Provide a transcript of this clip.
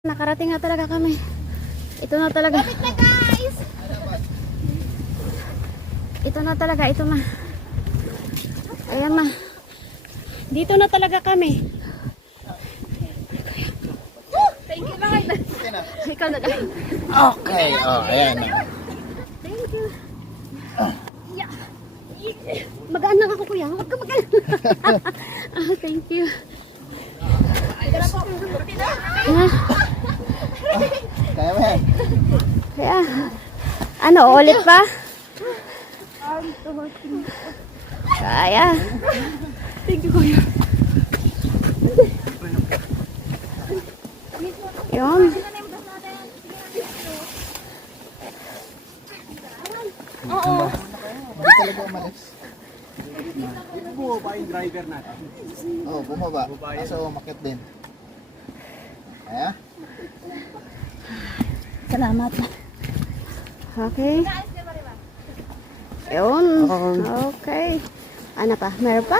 Nakarating na talaga kami. Ito na talaga. Kapit na guys! Ito na talaga, ito na. Ayan na. Dito na talaga kami. Thank you Lord! Ikaw na lang. Okay, oh, ayan na. Thank you. Yeah. Magaan lang ako kuya. Huwag ka magaan. Thank you. Kaya mo yan. Kaya, ano, ulit pa? Kaya. Thank you kuya. Yun. Oo. Hindi talaga umalis. Bumaba yung driver natin. Oo, bumaba. Kaso umakit din. Kaya? Salamat. Okay. Yun. Okay. Ano pa? Meron pa?